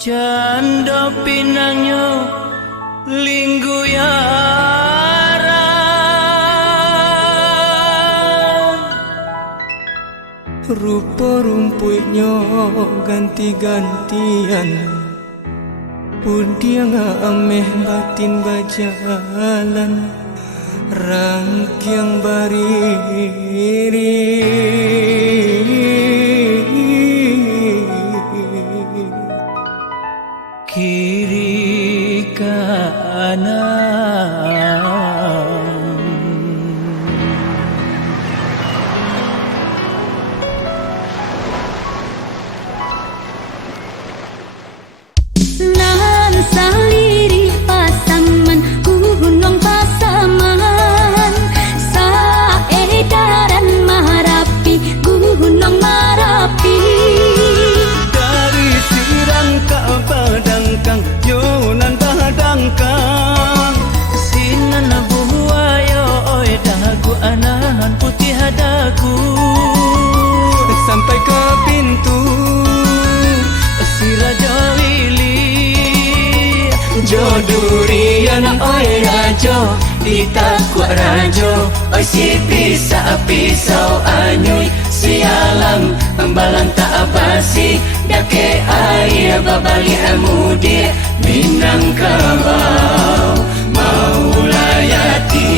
Canda pinangnya lingguyaran, rupa rumputnya ganti-gantian, pudia ameh batin bajalan, rangkiang bariri kiri kanan. Nan saliri pasaman gunung pasaman, saedaran Marapi gunung Marapi. Dari Sirang ke Badangkang, Yonan Badangkang, sinan buaya oi dagu anahan putih hadaku, sampai ke pintu si Raja Wili. Jodurian oi rajo ditakuak rajo, oi si pisau anyui sialam embalang tak basi, dake air babali amudi Minangkabau Maulayati.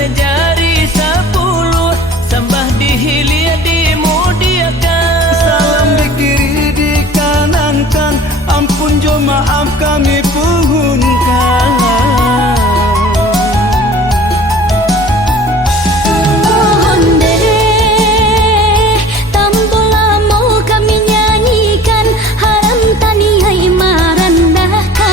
Jari 10 sambah dihilir dimudiakan, salam di kiri di kanan kan, ampun jo maaf kami puhunkan. Mohon deh tambola mau kami nyanyikan, haram tanihai marandahkan.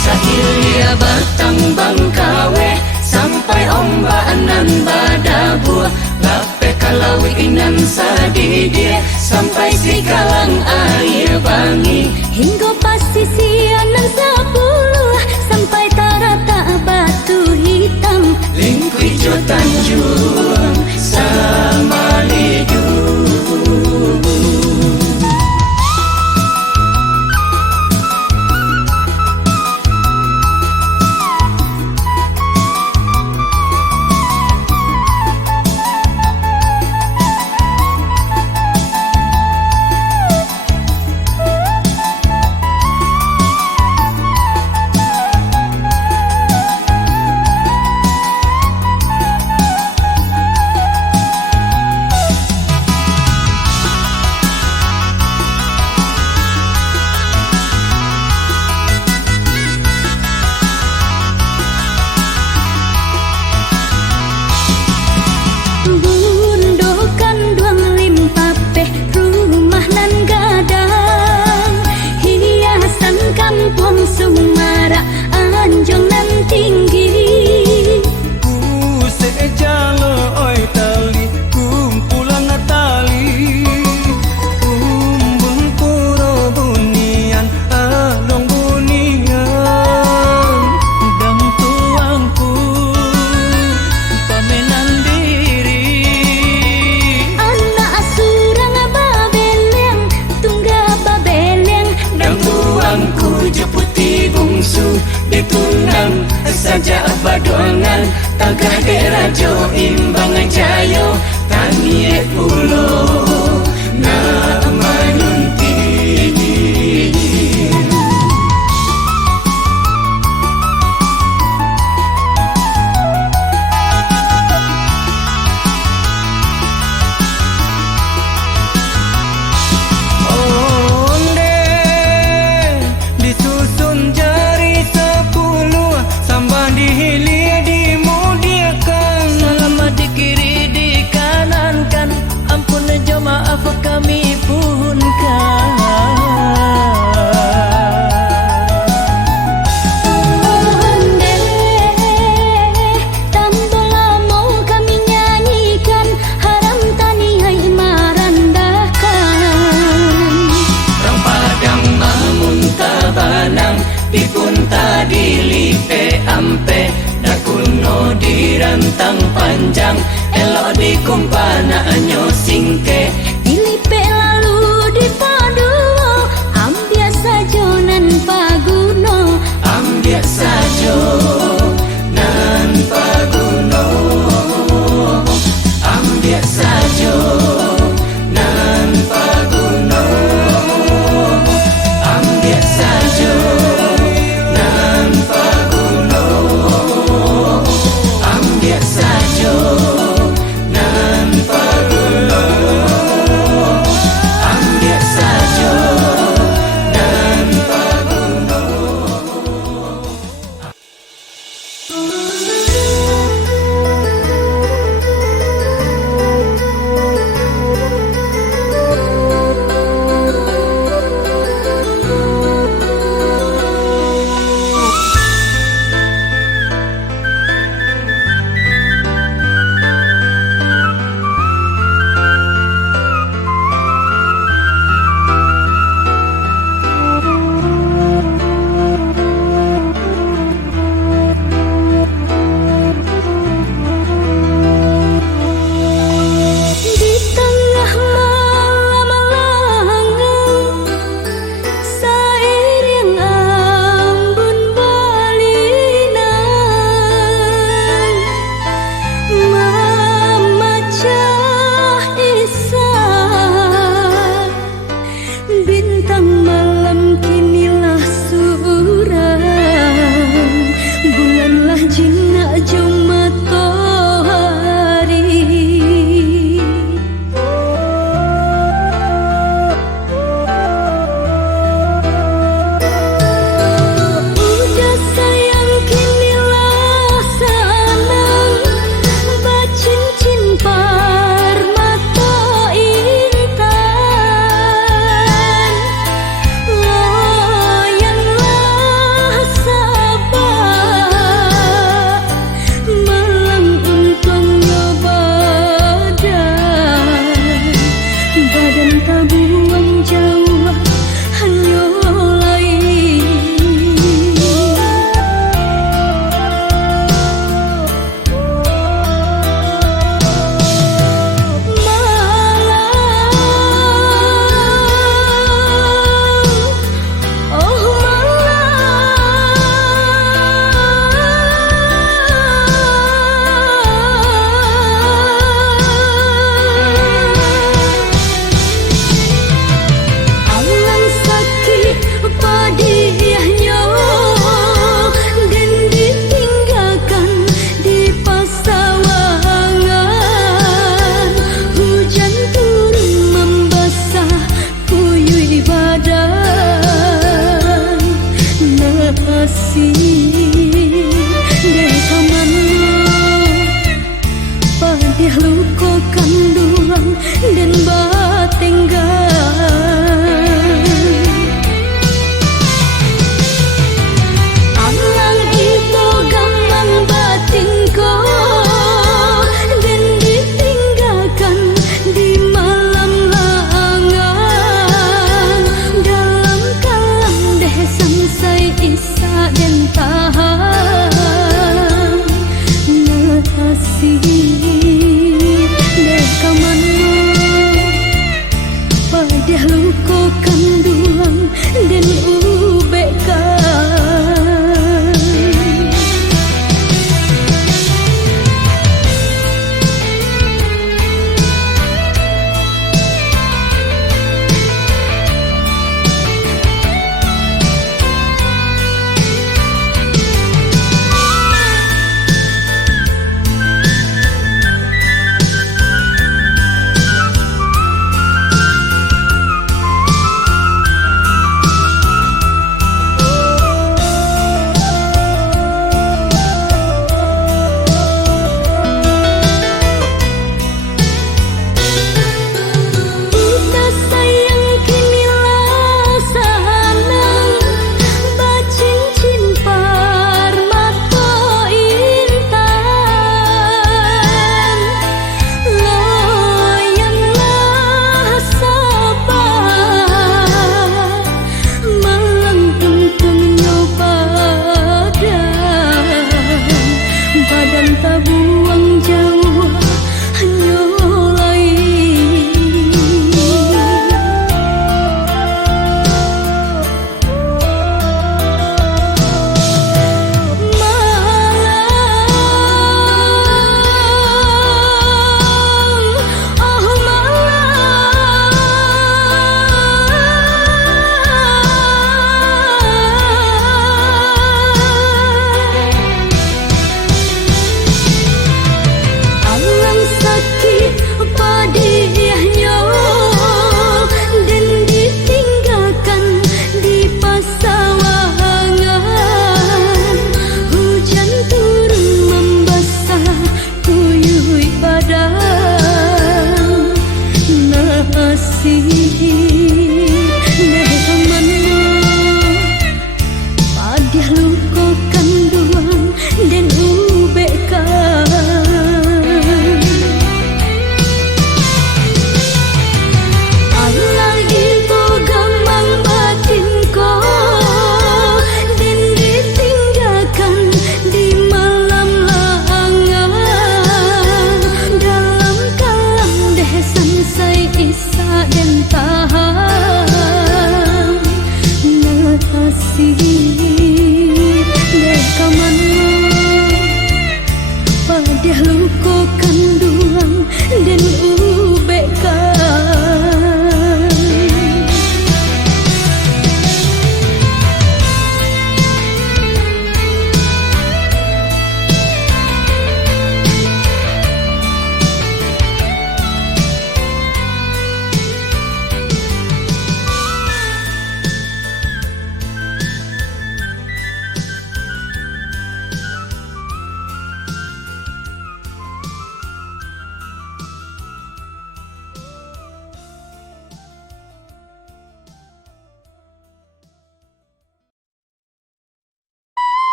Sahilia batang bangkawe sampai ombak nan badabu, lape kalawi inan sadidi sampai sikalang air bangi, Hingga pasisian nan 10 sampai tarata batu hitam, lingku ijo Tanjung Samalidu. bundokan duang limpapeh rumah nan gadang, hiasan kampung Sumara anjong nan tinggi. Sejalo oi tali kumpulan tali, kumbung puro bunian along bunian, dang tuangku pamenan diri, Anak asurang babeleng tungga babeleng, dang tuangku jeputi bungsu ditunang saja badongan, tagah derajo imbangan jayo tanie pulo na manunti. Onde disusun jari 10 sambah dihilir dimudiakan, selama di kiri di kanan kan, ampun jo maaf kami puhunkan. panjang elok dikumpana anyo singke Dilipe lalu dipaduo ambiak sajo nan paguno ambiak sajo nan paguno ambiak sajo nan paguno ambiak sajo nan paguno ambiak sajo nan paguno ambiak sajo nan paguno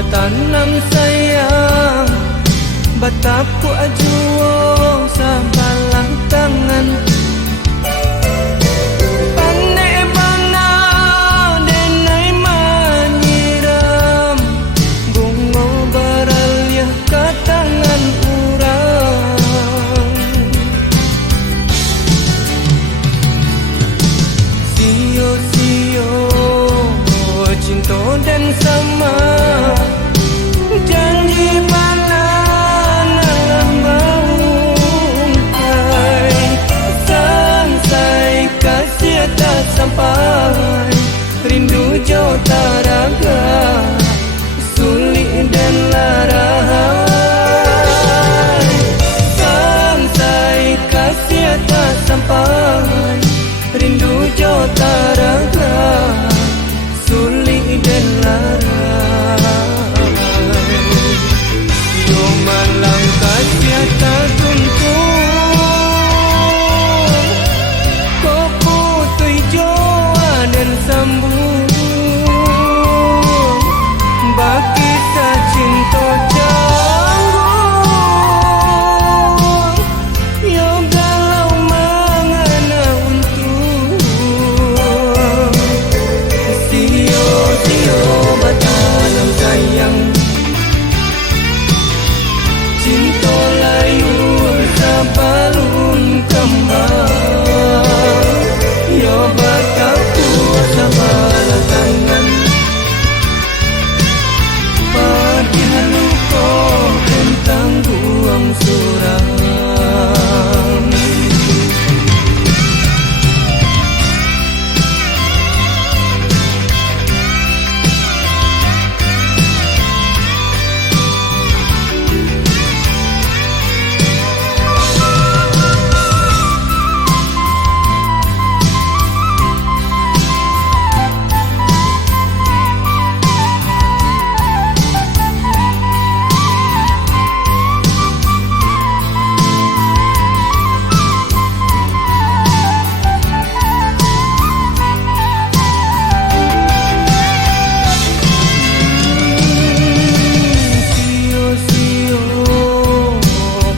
batanam sayang, bataku ajuo sa balang tangan. Pandai bana denai manyiram, bungo baralyah ke tangan urang. Sio-sio cinta dan sama, janji balan bangkai, sampai kasih tak sampai, rindu jauh taraga, sulit dan lara. Sampai kasih tak sampai, rindu jauh taraga, sulit dan lara. Yo malang kasih tak tuntung, kau putui joa dan sambung, bagi sa cinta janggung. Yo galau mangana untung, sio-sio batanam sayang, cinta layu sa balun kembang. Yo bataku sa balang tangan, pagi haluko tentang buang surang.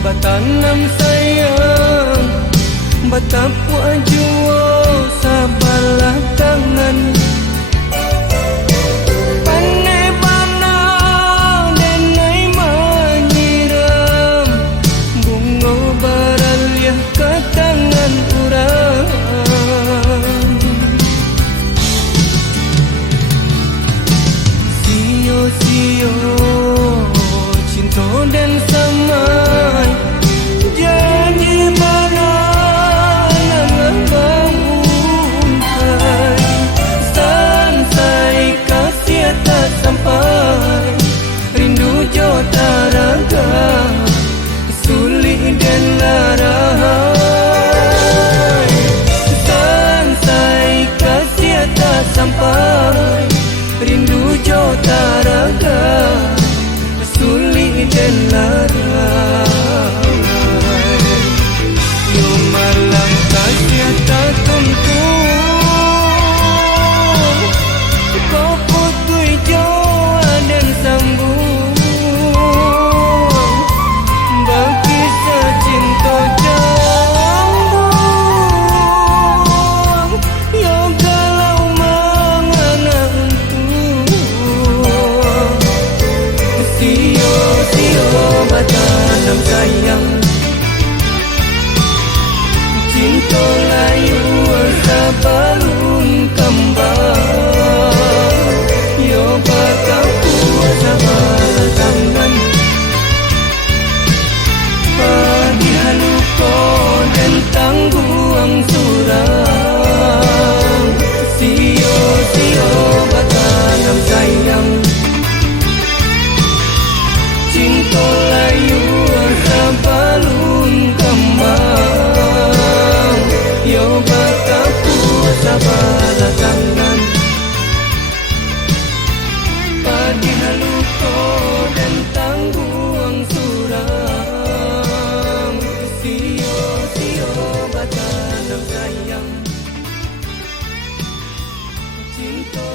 Batanam sayang, batapu ajuo sa balang tangan. Pandai bana denai manyiram, bunga baralyah ke tangan urang. Sio-sio cinta dan samai, janji balan bangkai, sampai kasih tak sampai, rindu jauh taraga, sulit dan lara. Sampai kasih tak sampai, rindu jauh taraga, sulit dan lara. Yo malang kasih tak tuntung, kau putui joa dan sambung, bagi sa cinta janggung. Yo galau mangana untung, sio-sio batanam sayang, cinta layu sa balun kembang. Yo bataku sa balang tangan, pagi haluko dan tangguang surang. Sio-sio batanam sayang, cinta layu sa balun kembang. Yo bataku sa balang tangan, pagi haluko dan tangguang surang. Sio-sio batanam sayang, cinta